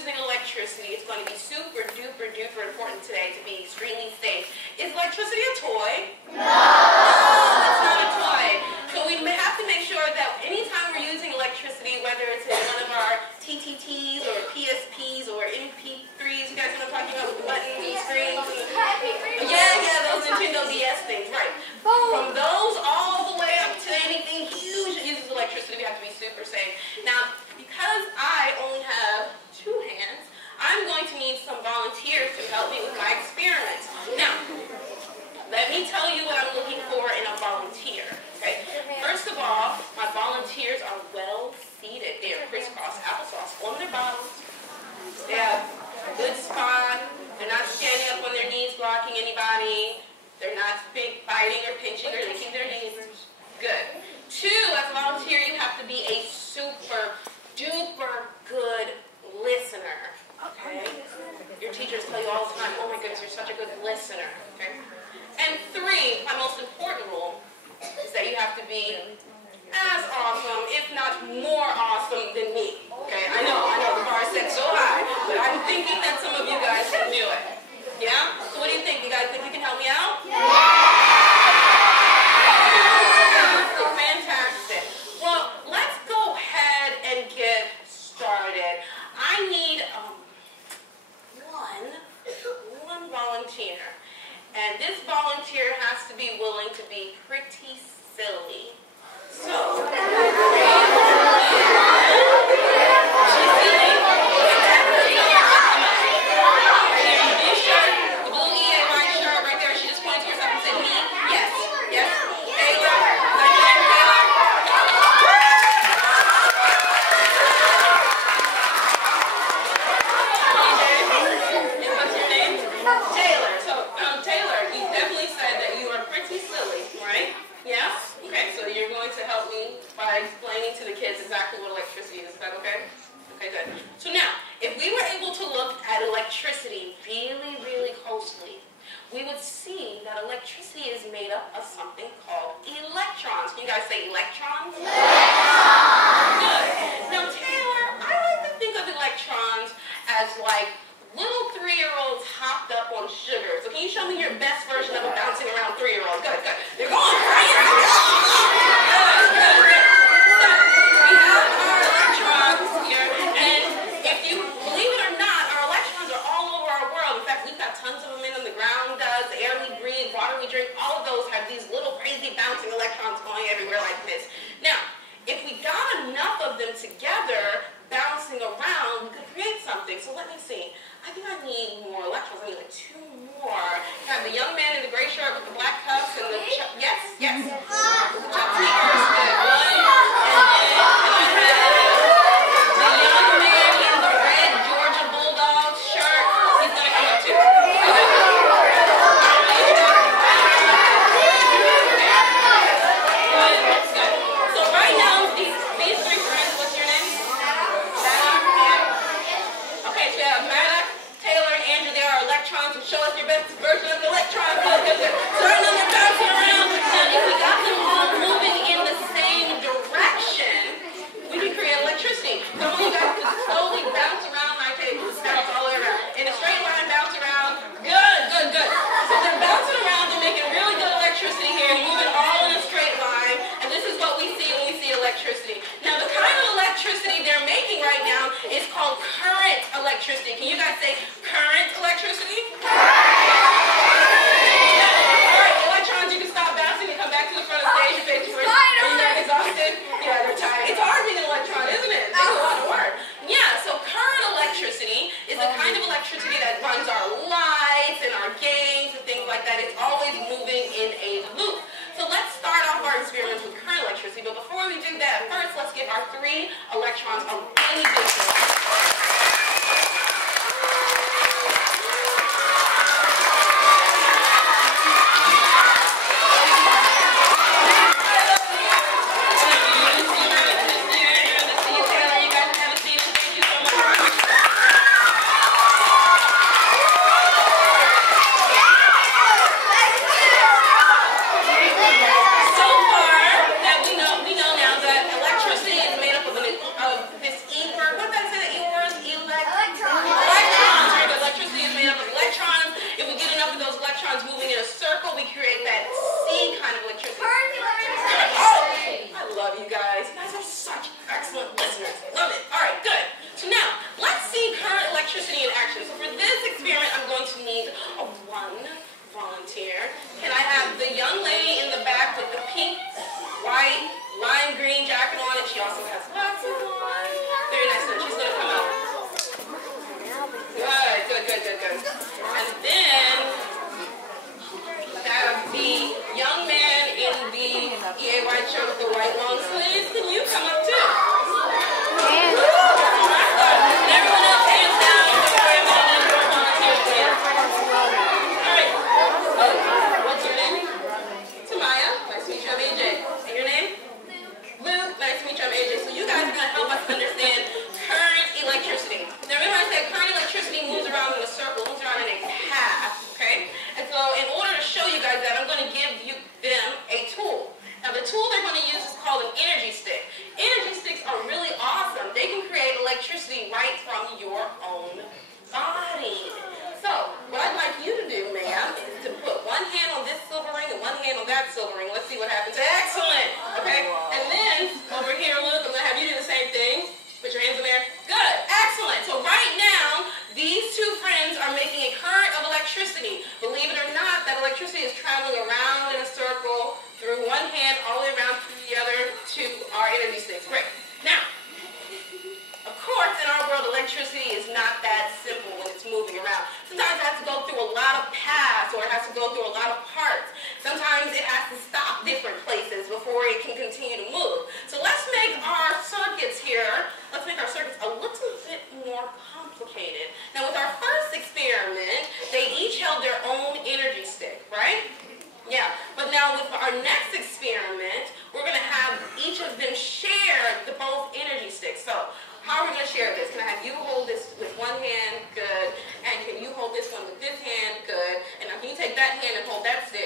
using electricity, it's going to be super duper duper important today to be extremely safe. Is electricity a toy? No! No, it's not a toy. So we have to make sure that anytime we're using electricity, whether it's in one of our TTTs or PSPs or MP3s, you guys know what I'm talking about with the buttons and screens? Yeah, those Nintendo DS things, right. From those all the way up to anything huge that uses electricity, we have to be super safe. Now, because I only have 2 hands, I'm going to need some volunteers to help me with my experiments. Now, let me tell you what I'm looking for in a volunteer. Okay? First of all, my volunteers are well seated. They are crisscross applesauce on their bottoms. They have a good spot. They're not standing up on their knees blocking anybody. They're not biting or pinching or licking their neighbors. Good. 2, as a volunteer, you have to be a super duper good listener. Okay? Your teachers tell you all the time, oh my goodness, you're such a good listener. Okay? And 3, my most important rule, is that you have to be as awesome, if not more awesome than me. Okay? I know, the bar is set so high, but I'm thinking that some of you guys can do it. Yeah? So what do you think? You guys think you can help me out? Yeah! Fantastic. Well, let's go ahead and get started. I need one volunteer. And this volunteer has to be willing to be pretty silly. So, explaining to the kids exactly what electricity is. Is that okay? Okay, good. So now, if we were able to look at electricity really, really closely, we would see that electricity is made up of something called electrons. Can you guys say electrons? Electrons! Good. Now, Taylor, I like to think of electrons as like little 3-year-olds hopped up on sugar. So can you show me your best version of a bouncing around 3-year-old? Good, good. They're going crazy. Good, good, good. We have our electrons here, and if you believe it or not, our electrons are all over our world. In fact, we've got tons of them in the ground does, the air we breathe, water we drink, all of those have these little crazy bouncing electrons going everywhere like this. Now, if we got enough of them together, bouncing around, we could create something. So let me see. I think I need more electrons. I need like 2 more. You have the young man in the gray shirt with the black cuffs and the yes. With the chop sneakers. Good. The young man in the red Georgia Bulldogs shirt. He's gonna come up too. Good. So right now, these 3 friends. What's your name? Okay, so you have Maddox, Taylor, and Andrew. They are electrons. And show us your best version of the electron. So right now they're bouncing around. Now, if we got them all moving in the same direction, we can create electricity. Some of you guys can slowly bounce around my table. Bounce all the way around. In a straight line, bounce around. Good, good, good. So they're bouncing around. They're making really good electricity here. Moving all in a straight line. And this is what we see when we see electricity. Now, the kind of electricity they're making right now is called current electricity. Can you guys say current electricity? Alright, electrons, you can stop bouncing and come back to the front of the stage and face yours. Are you guys exhausted? Yeah, they're tired. It's hard being an electron, isn't it? It takes a lot of work. Yeah, so current electricity is the kind of electricity that runs our lights and our games and things like that. It's always moving in a loop. So let's start off our experiments with current electricity. But before we do that, first let's give our 3 electrons a really big this ether. What does need one volunteer. Can I have the young lady in the back with the pink, white, lime green jacket on it? She also has glasses on. Very nice. So she's going to come out. Good. And then have the young man in the EA white shirt with the white long sleeves. Can you come up too? And everyone else hands down. Alright. What's your name? Tamaya. Nice to meet you. I'm AJ. And your name? Luke. Nice to meet you. I'm AJ. So you guys are going to help us understand current electricity. Now remember I said current electricity moves around in a circle, moves around in a path, okay? And so in order to show you guys that, I'm going to give them a tool. Now the tool they're going to use is called an energy stick. Energy sticks are really awesome. They can create electricity right from your own body. So what I'd like you to do, ma'am, is to put one hand on this silver ring and one hand on that silver ring. Let's see what happens. Excellent! Okay? And then over here, Luke, I'm going to have you do the same thing. Put your hands in there. Good. Excellent. So right now, these two friends are making a current of electricity. Believe it or not, that electricity is traveling around in a circle through one hand all the way around through the other to our energy sticks. Great. Now, of course, in our world, electricity is not that simple when it's moving around. Sometimes it has to go through a lot of paths or it has to go through a lot of parts. Sometimes it has to stop different places before it can continue to move. So let's make our circuits here, let's make our circuits a little bit more complicated. Now with our first experiment, they each held their own energy stick, right? Yeah, but now with our next experiment, we're going to have each of them share the both energy sticks. So how are we going to share this? Can I have you hold this with one hand? Good. And can you hold this one with this hand? Good. And now can you take that hand and hold that stick?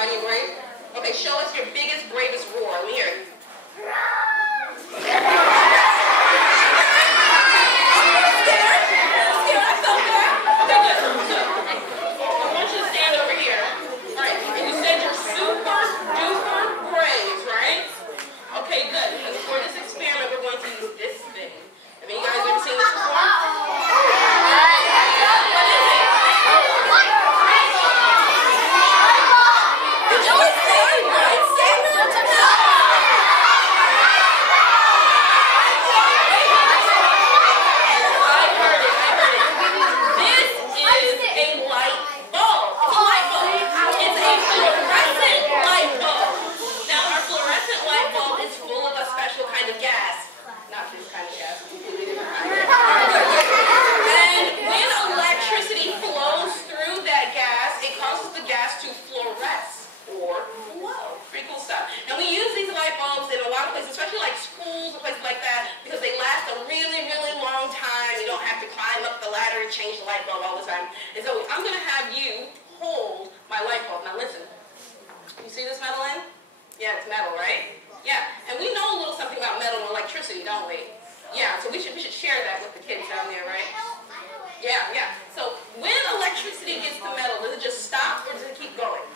mighty, and brave? Okay, show us your biggest, bravest roar. Let me hear it. Change the light bulb all the time. And so I'm going to have you hold my light bulb. Now listen, you see this metal in? Yeah, it's metal, right? Yeah, and we know a little something about metal and electricity, don't we? Yeah, so we should share that with the kids down there, right? Yeah, yeah. So when electricity gets to metal, does it just stop or does it keep going?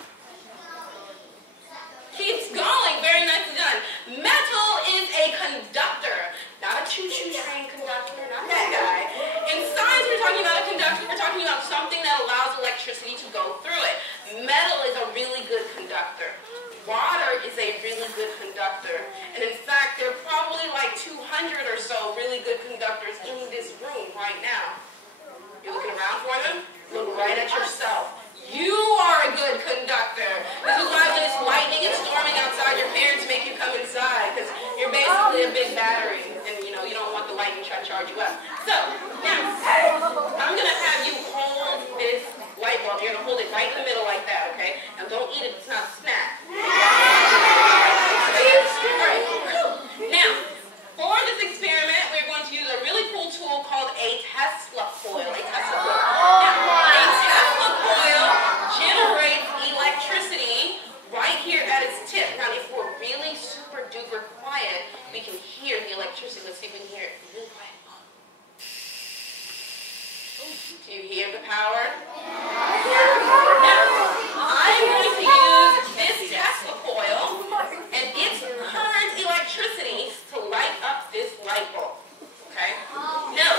Keeps going. Very nicely done. Metal is a conductor. Not a choo-choo train conductor, not that guy. In science, we're talking about a conductor. We're talking about something that allows electricity to go through it. Metal is a really good conductor. Water is a really good conductor. And in fact, there are probably like 200 or so really good conductors in this room right now. You're looking around for them? Look right at yourself. You are a good conductor. This is why when it's lightning and storming outside, your parents make you come inside, because you're basically a big battery, and you don't want the lightning trying to charge you up. So, now, I'm going to have you hold this light bulb. You're going to hold it right in the middle like that, okay? Now, don't eat it. It's not a snack. Alright, now, for this experiment, we're going to use a really cool tool called a Tesla coil. A Tesla coil. Now, a Tesla coil generates electricity right here at its tip. Now, if we're really super duper quiet, we can hear the electricity. Let's see if we can hear it really quiet. Do you hear the power? Now, I'm going to use this Tesla coil and its current electricity to light up this light bulb. Okay? Now,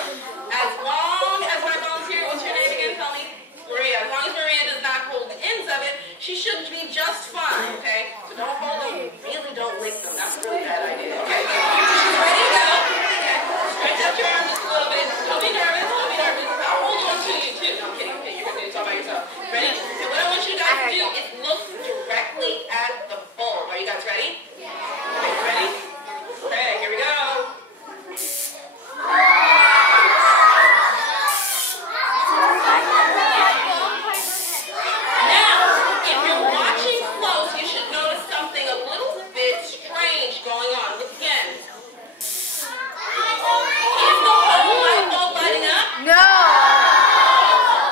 as long as my volunteer, what's your name again? Tell me. Maria. As long as Maria does not hold the ends of it, she should be just fine, okay? So don't hold them. Really don't lick them. That's a really bad idea, okay? She's ready to go. Okay. Stretch out your arms just a little bit. Don't be nervous. Don't be nervous. I'll hold on to you, too. No, I'm kidding. Okay, you're going to do this all by yourself. Ready? And what I want you guys to do is look directly at the bulb. Are you guys ready? Yeah. Okay, ready? Okay, here we go.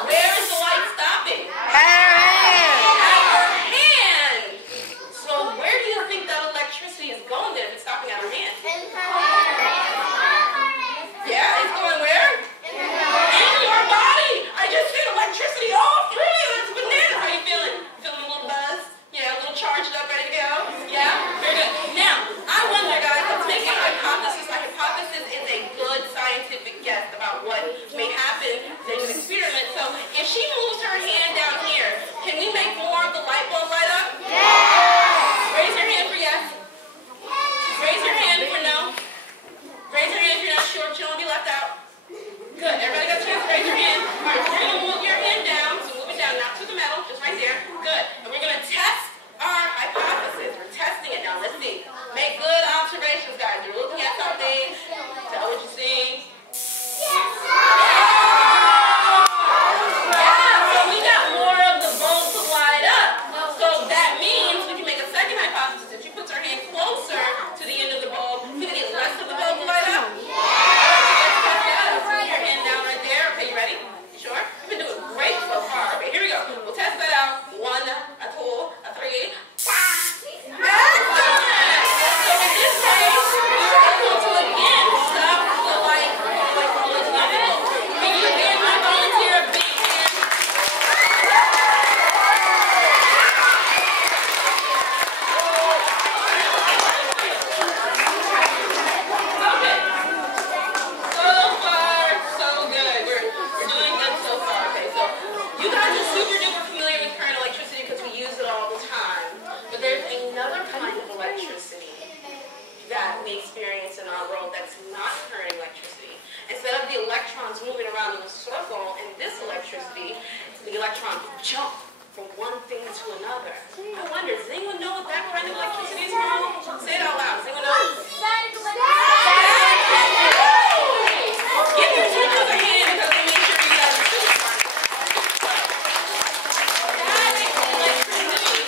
Where is the light stopping? At we experience in our world that's not current electricity. Instead of the electrons moving around in a circle in this electricity, the electrons jump from one thing to another. I wonder, does anyone know what that kind of electricity is called? Say it out loud. Does anyone know? Static electricity. Give your teachers a hand because they make sure you guys are super smart.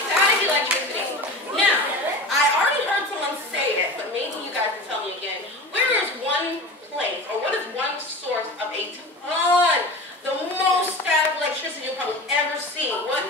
Static electricity. Now, I already heard someone say it, but maybe you guys can tell me again. Where is one place, or what is one source of a ton, the most static electricity you'll probably ever see? What?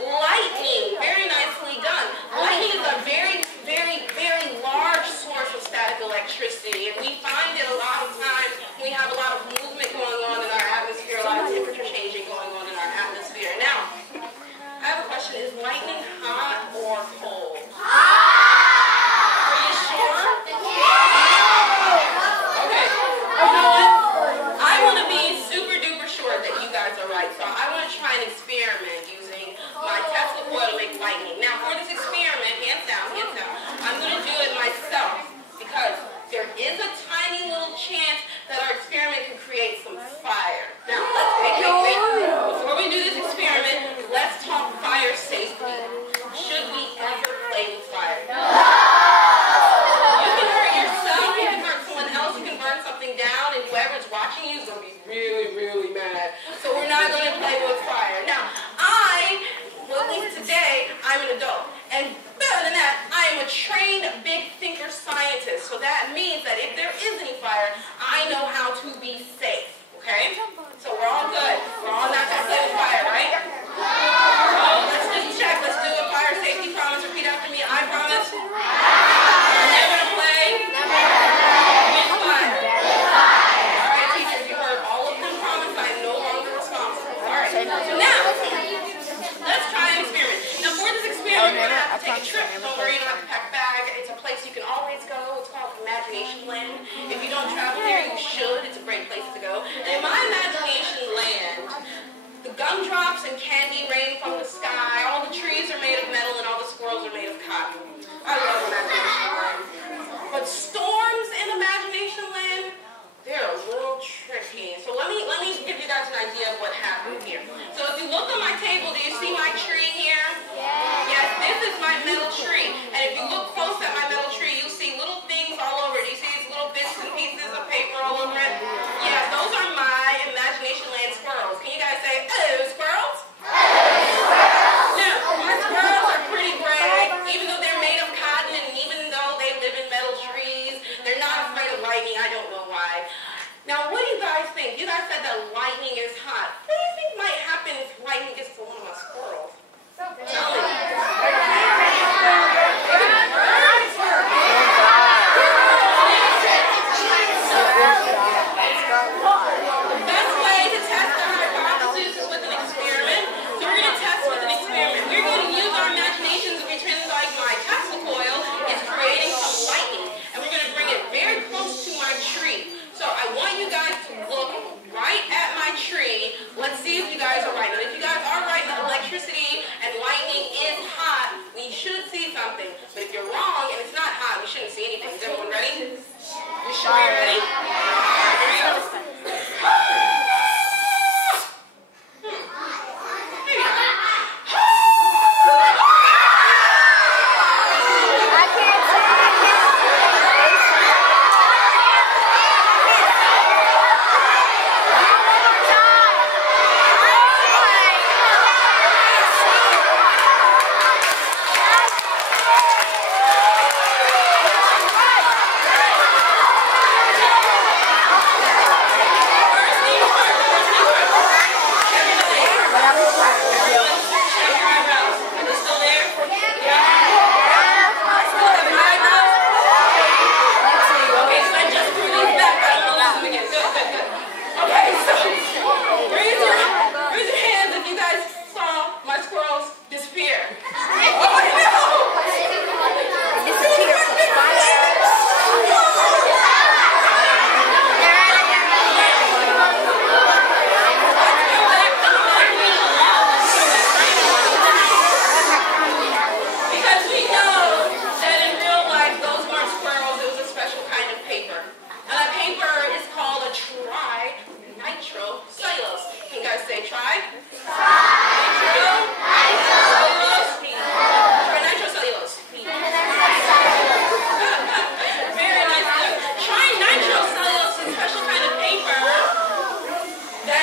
Lightning. Very nicely done. Lightning is a very, very, very large source of static electricity, and we find it a lot of times when we have a lot of movement going on in our atmosphere, a lot of temperature changing going on in our atmosphere. Now, I have a question. Is lightning hot or cold? Are you sure? Okay. You know what? I want to be super duper sure that you guys are right, so I want to try an experiment using my Tesla coil to make lightning. Now, for this experiment, hands down, I'm going to do it myself because there is a tiny little chance that our experiment can create some fire. Now, wait. Before we do this experiment, let's talk fire safety. Should we ever play with fire? You can hurt yourself, you can hurt someone else, you can burn something down, and whoever's watching you is going to be really, really mad. So we're not going to play with fire. Now, at least today, I'm an adult. And better than that, I am a trained big thinker scientist. So that means that if there is any fire, I know how to be safe. Okay? So we're all good. We're all not going to play with fire, right? So let's just check. Let's do a fire safety promise. Repeat after me. I promise. We're never going to play with fire. All right, teachers, you heard all of them promise. I am no longer responsible. All right. So now, let's try an experiment. Now, for this experiment, we're going to have to take a trip. Don't worry, you don't have to pack a bag. It's a place you can always go. It's called Imagination Land. If you don't travel here, you should. It's a great place to go. And in my Imagination Land, the gumdrops and candy rain from the sky. All the trees are made of metal, and all the squirrels are made of cotton. I love Imagination Land. But storms in Imagination Land, they're a little tricky. So let me give you guys an idea of what happened here. So if you look on my table, do you see my tree here? Yes, this is my metal tree. And if you look close at my metal tree, you'll see little things all over it. Do you see these little bits and pieces of paper all over it? Yeah, those are my Imagination Land squirrels. Can you guys say, "Oh, squirrels"? Now, my squirrels are pretty brave. Even though they're made of cotton and even though they live in metal trees, they're not afraid of lightning. I don't know why. Now, what do you guys think? You guys said that lightning is hot. What do you think might happen if lightning gets to one of my squirrels? Tell me. The best way to test the hypothesis is with an experiment. So we're going to test with an experiment. We're going to use our imaginations, which is like my Tesla coil, is creating some lightning. And we're going to bring it very close to my tree. So I want you guys to look right at my tree. Let's see if you guys are right. Now, if you guys are right that electricity and lightning is hot, we should see something. But if you're wrong and it's not hot, we shouldn't see anything. Is everyone ready? You sure you're ready? Here we go.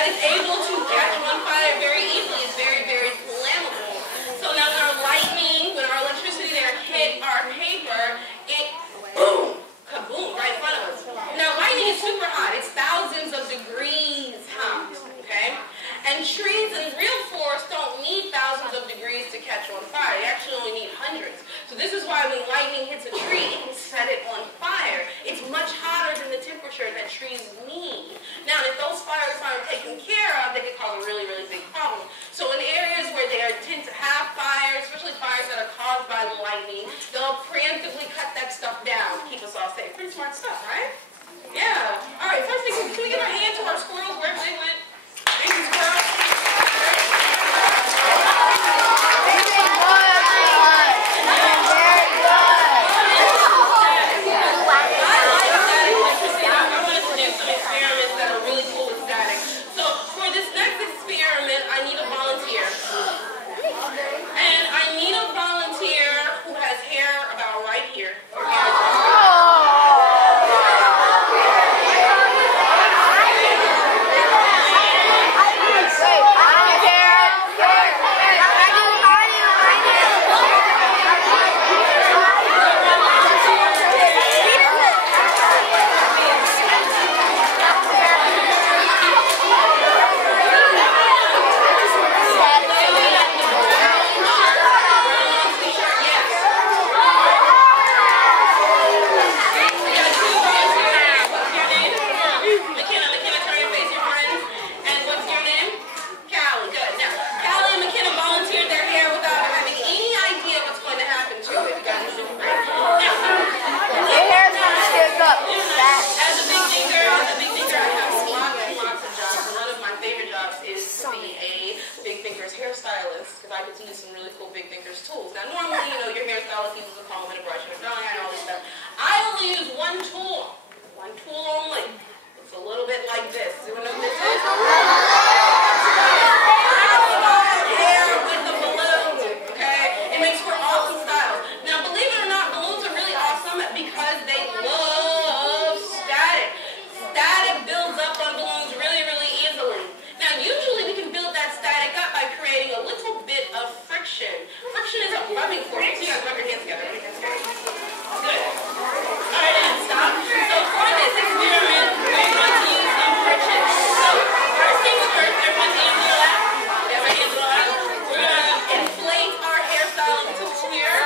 is able to catch on fire very easily. It's very, very flammable. So now when our lightning, when our electricity there hit our paper, it boom, kaboom, right in front of us. Now lightning is super hot. It's thousands of degrees hot, okay? And trees in real forest don't need thousands of degrees to catch on fire. They actually only need hundreds. So this is why when lightning hits a tree, it can set it on fire. It's much hotter than the temperature that trees need. Now, if those fires aren't taken care of, they can cause a really, really big problem. So in areas where they tend to have fires, especially fires that are caused by lightning, they'll preemptively cut that stuff down to keep us all safe. Pretty smart stuff, right? Yeah. All right, first thing, can we give a hand to our squirrels wherever they went? Thank you, squirrels. Hairstylist, because I get to use some really cool Big Thinkers tools. Now normally, you know, your hairstylist uses a comb and a brush and a drying and all this stuff. I only use one tool only. It's a little bit like this. You know what this is? Hair with the balloon, okay? It makes for awesome styles. Now believe it or not, balloons are really awesome because they love static. Static builds up on balloons really, really easily. Now usually we can build that static up by creating a little bit of friction. Friction is a rubbing force. So you guys rub your hands together. Good. Alright, and stop. So for this experiment, we're going to use some friction. So first things first, everyone's hands in your lap. Everybody's hands in your lap. We're going to inflate our hairstyling tool here.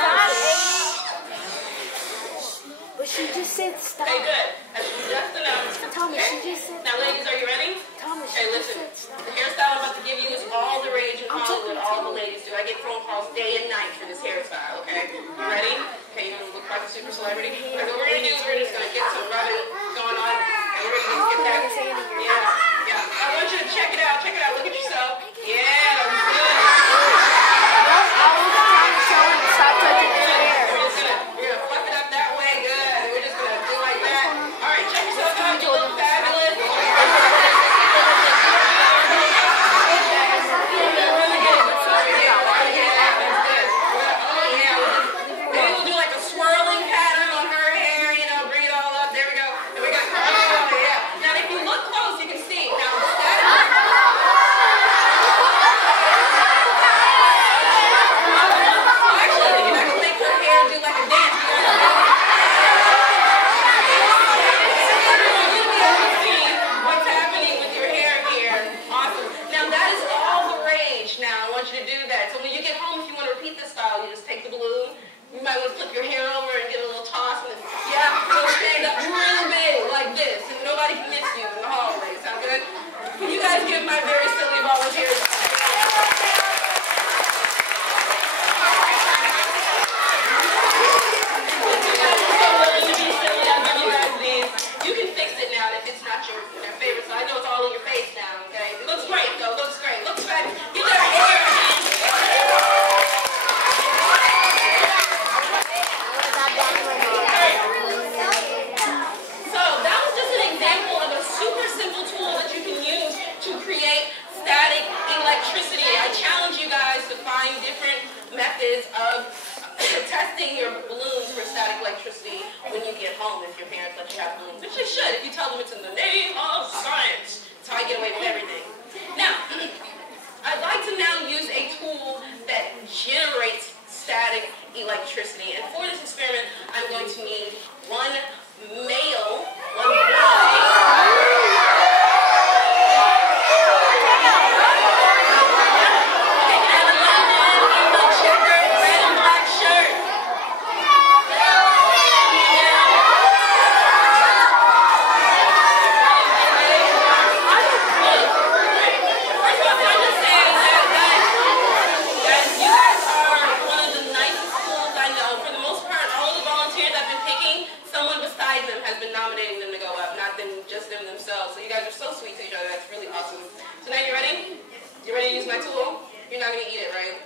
But she just said stop. Okay, good. That's just enough. Tommy, she just said now ladies, are you ready? Tommy, Okay, listen. The hairstyle I'm about to give you is all the rage in Hollywood. All the ladies do. I get phone calls day and night for this hairstyle, okay? You ready? Okay, you're going to look like a super celebrity. Okay, what we're going to do is we're just going to get some rubbing going on. And we're going to get that. Yeah. I want you to check it out. Check it out. Look at yourself. Yeah, that was good. We're going to fluff it up that way. Good. And we're just going to do like that. All right, check yourself out. You look fabulous. not going to eat it, right?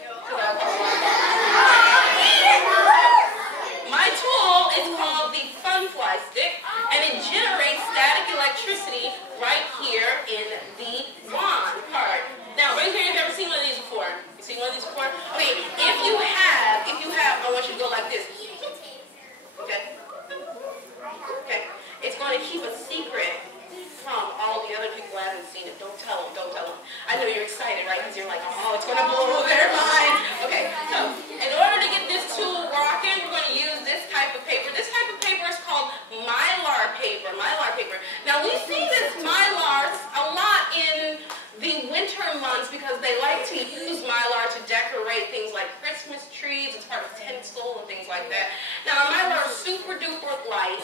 My tool is called the Funfly Stick, and it generates static electricity right here in the wand part. Now, raise your hand if you've ever seen one of these before. You seen one of these before? Okay, if you have, I want you to go like this. Okay? Okay. It's going to keep a secret from all the other people who haven't seen it. Don't tell them, don't tell them. I know you're excited, right? Because you're like, oh, it's going to blow their minds. Okay, so in order to get this tool rocking, we're going to use this type of paper. This type of paper is called Mylar paper. Mylar paper. Now, we see this Mylar a lot in the winter months because they like to use Mylar to decorate things like Christmas trees. It's part of tinsel and things like that. Now, Mylar is super duper light.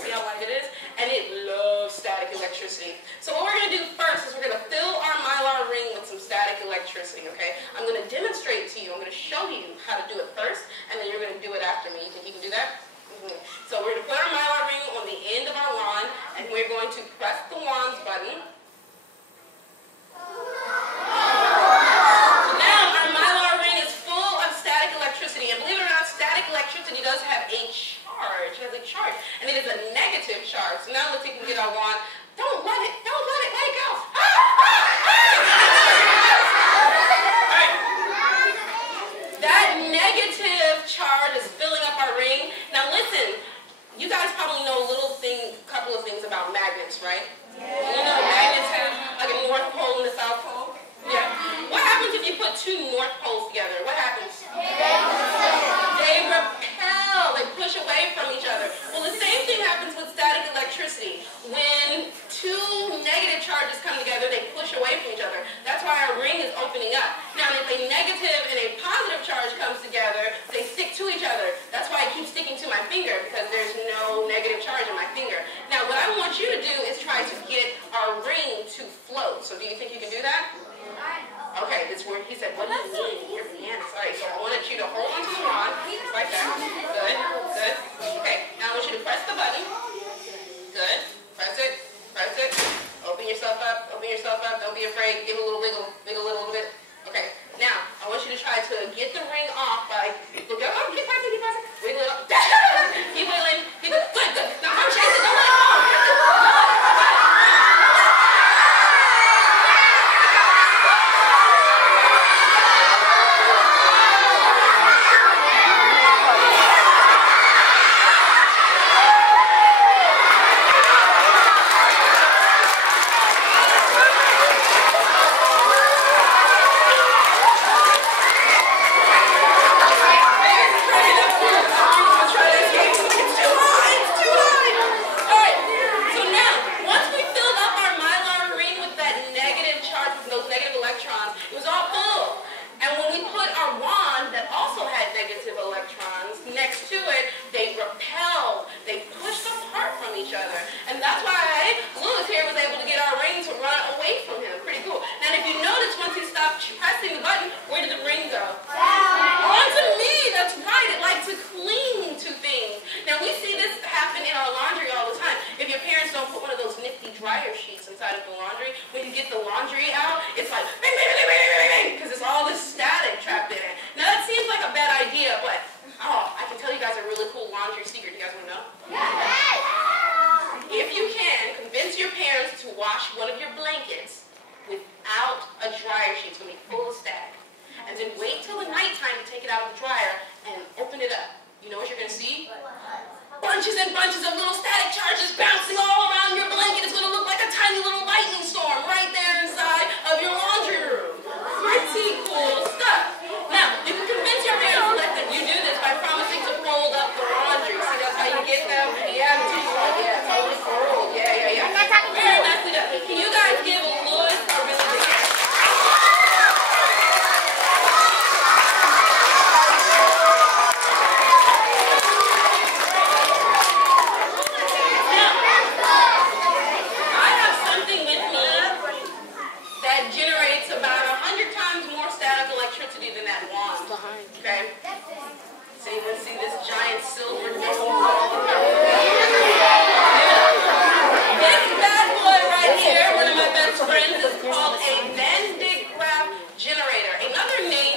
See how light it is? And it loves static electricity. So what we're going to do first is we're going to fill our Mylar ring with some static electricity, okay? I'm going to demonstrate to you. I'm going to show you how to do it first, and then you're going to do it after me. You think you can do that? So we're going to put our Mylar ring on the end of our wand, and we're going to press the wand's button. So now our Mylar ring is full of static electricity, and believe it or not, static electricity does have a charge. It has a charge, and it is a negative charge. So now let's see if we can get our wand. Don't let it go. Alright. That negative charge is filling up our ring. Now listen, you guys probably know a couple of things about magnets, right? You know magnets have like a North Pole and a South Pole? Yeah. What happens if you put two North Poles together? What happens? They repel. They push away from each other. Well, the same thing happens with static electricity. When two negative charges come together, they push away from each other. That's why our ring is opening up. Now, if a negative and a positive charge comes together, they stick to each other. That's why I keep sticking to my finger, because there's no negative charge in my finger. Now, what I want you to do is try to get our ring to float. So do you think you can do that? Okay, this word, he said, what do you mean? Your piano. Sorry, so I wanted you to hold on to the wand, just like that. Good, good. Okay, now I want you to press the button. Good. Press it, press it. Open yourself up, don't be afraid. Give it a little wiggle a little bit. Okay, now I want you to try to get the ring off by, look up, oh, keep pressing, wiggle it up. Keep wiggling, good, good. Now I'm chasing, don't let it go. Pressing the button, where did the ring go? Onto me, that's right. It likes to cling to things. Now we see this happen in our laundry all the time. If your parents don't put one of those nifty dryer sheets inside of the laundry, when you get the laundry out, it's like bang, bang, bang, bang, bang, bang, because it's all this static trapped in it. Now that seems like a bad idea, but I can tell you guys a really cool laundry secret. You guys want to know? If you can, convince your parents to wash one of your blankets without a dryer sheet. It's going to be full of static. And then wait till the nighttime to take it out of the dryer and open it up. You know what you're going to see? Bunches and bunches of little static charges bouncing all around your blanket. It's going to look like a tiny little lightning storm right there inside of your laundry room. Pretty cool stuff. Now, you can convince your parents to let you do this by promising to fold up the laundry. See, that's how you get them? Yeah, totally fold. Yeah. Very nicely done. Can you guys give Louis a really big hand? Okay? So you can see this giant silver dome. This bad boy right here, one of my best friends, is called a Van de Graaff generator. Another name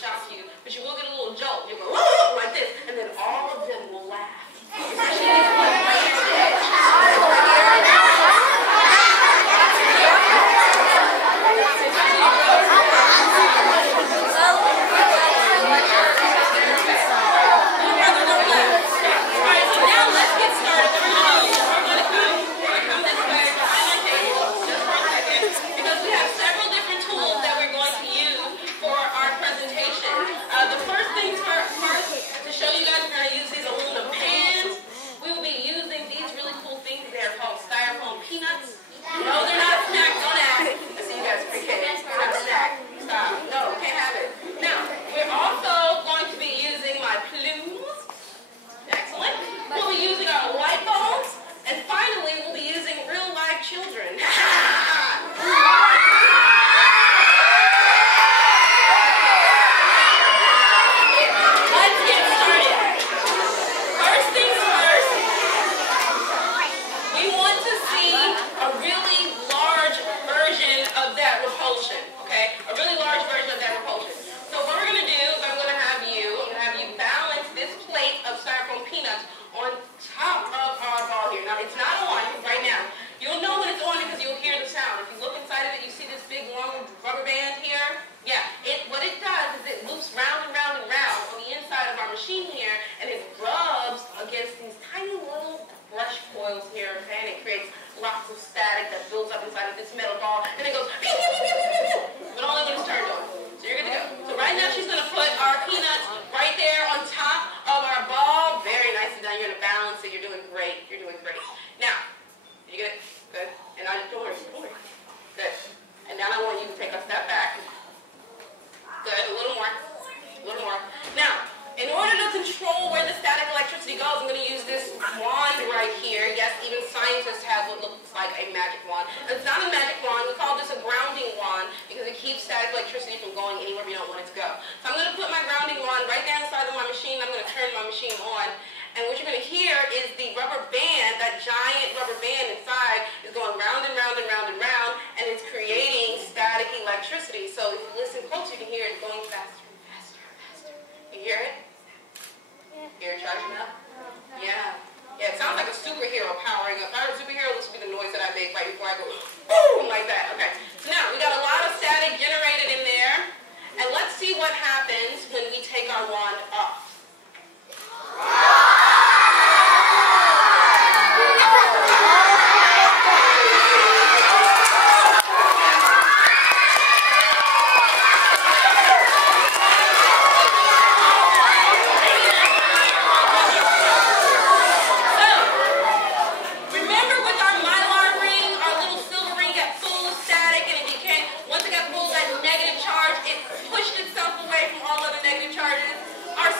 shock you, but you will get a little jolt. You'll go, whoa, like this, and then all of them will laugh. Especially these ones right here today. Once it got pulled that negative charge, it pushed itself away from all other negative charges. Our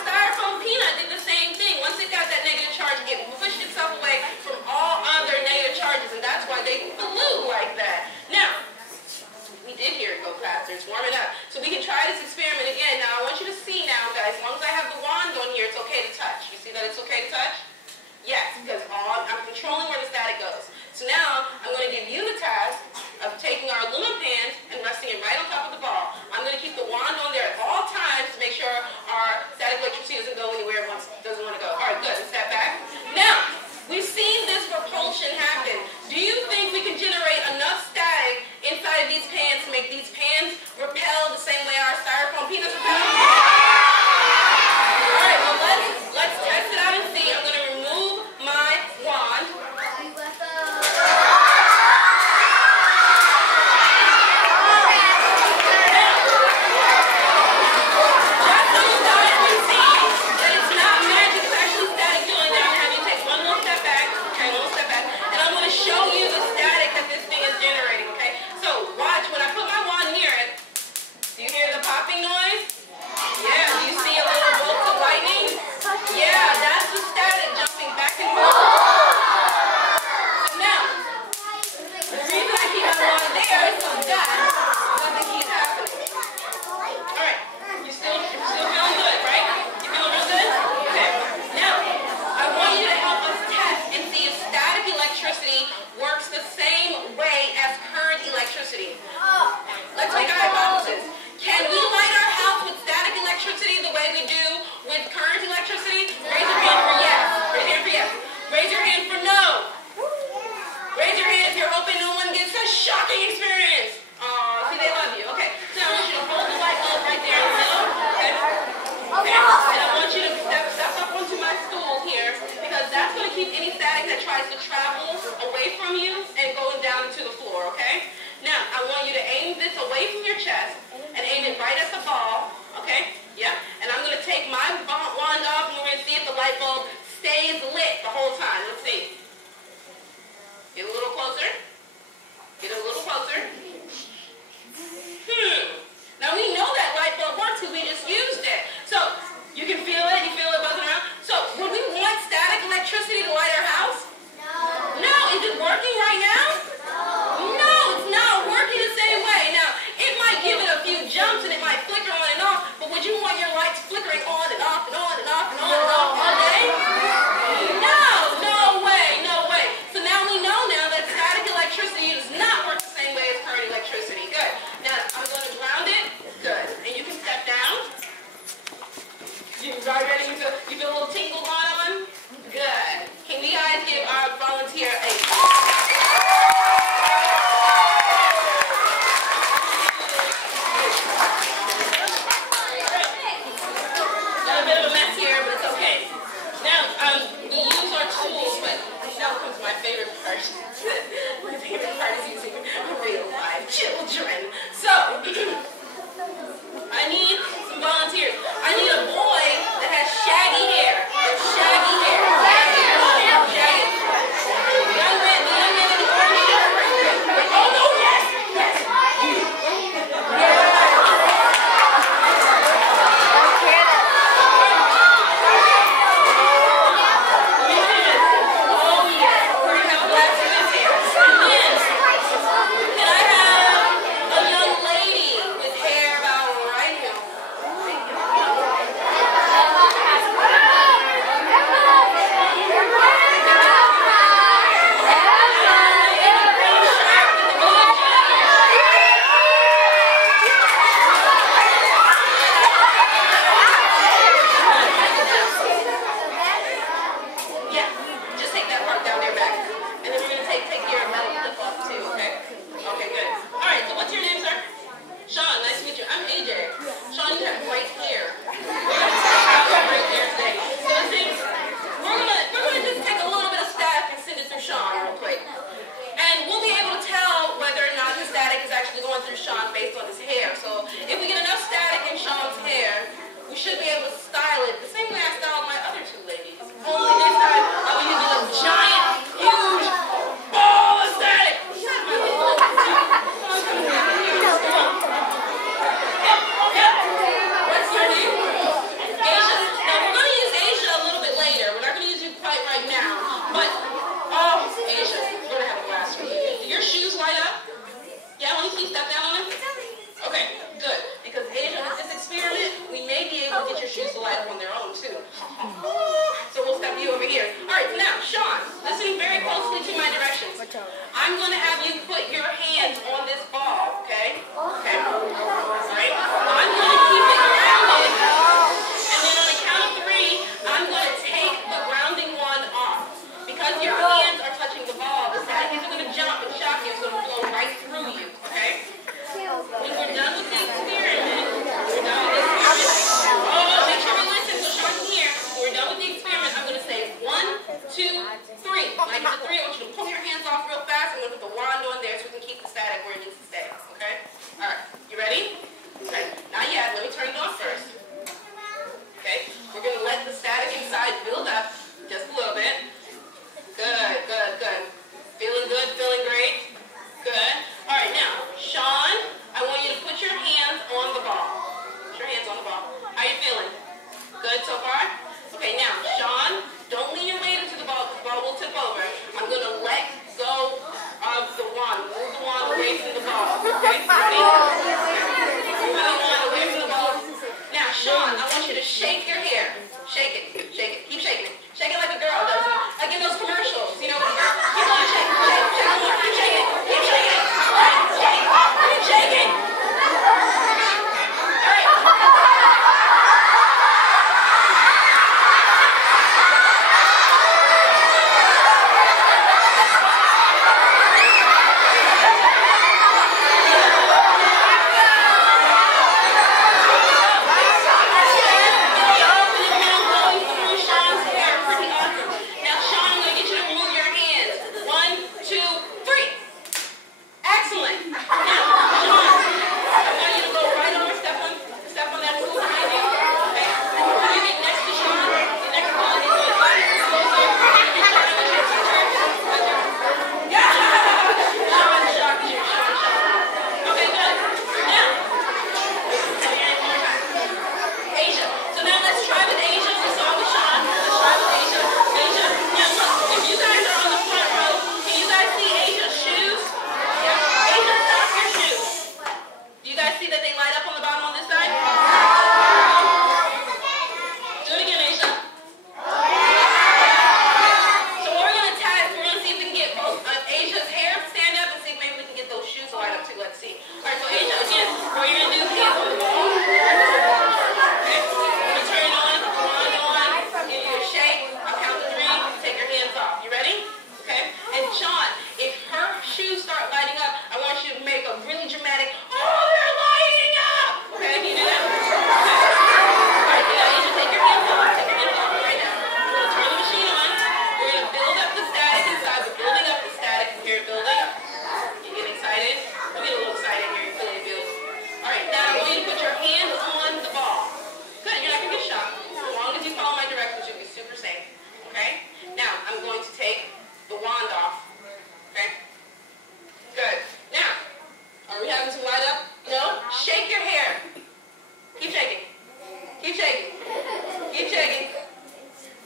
You guys ready? You feel a little tingle going on? Good. Can we guys give our volunteer a got a bit of a mess here, but it's okay. Now, we use our tools, but now comes my favorite part. My favorite part is using real live children. So, I need some volunteers. I need a boy that has shaggy hair. Shaggy hair. Shaggy hair. Shaggy. The young man in the orange shirt. Oh no, yes! Yes! Oh yes! We're gonna have a blast with this hair. And then, can I have a young lady with hair about right here? Yeah, just take that part down there back. And then we're going to take your metal lip off too, okay? Okay, good. Alright, so what's your name, sir? Sean, nice to meet you. I'm AJ. Sean, you have bright hair. We're going to test out your bright hair today. So the thing, we're gonna just take a little bit of static and send it through Sean real quick. And we'll be able to tell whether or not the static is actually going through Sean based on his hair. So if we get enough static in Sean's hair, we should be able to style it the same way I styled my other two ladies. Only this time, I will use a giant, huge ball of static. Shut my little What's your name? Asia. Now, we're going to use Asia a little bit later. We're not going to use you quite right now. But, Asia, we're going to have a blast with you. Do your shoes light up? Yeah, let me see. Step down on it. Okay, good. Because Asia, with this experiment, we may be able to get your shoes to light up on their own, too. So we'll step you over here. All right, now, Sean, listening very closely to my directions. I'm going to have you put your hands on this ball, okay? Okay. All right. I'm going to keep it grounded, and then on the count of 3, I'm going to take the grounding one off. Because your hands are touching the ball, the static isn't going to jump and shock you. It's going to blow right through you, okay? When we're done with the experiment, make sure we listen so Sean can hear. When we're done with the experiment, I'm going to say 1, 2, 3. When I get to 3, I want you to pull your hands off real fast. I'm going to put the wand on there so we can keep the static where it needs to stay. Okay? All right. You ready? Okay. Not yet. Let me turn it off. shaking. Keep shaking.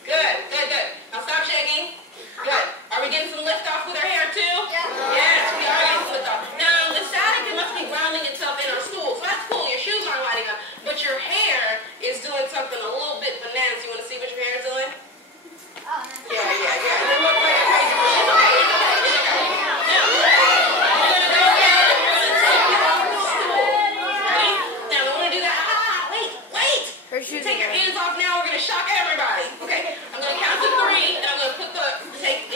Good, good, good. Now stop shaking. Good. Are we getting some lift off with our hair too? Yes, we are getting some lift off. Now the static, it must be grounding itself in our stool. So that's cool. Your shoes aren't lighting up. But your hair is doing something a little bit bananas. You want to see what your hair is doing? Yeah. It doesn't look like a crazy, but it's okay. It's okay. Now, we're going to go ahead and we're going to take you off the stool. Ready? Now, I want to do that. Wait. Her shoes Take your are hands off now. We're going to shock everybody. Okay. I'm going to count to 3, and I'm going to put the, take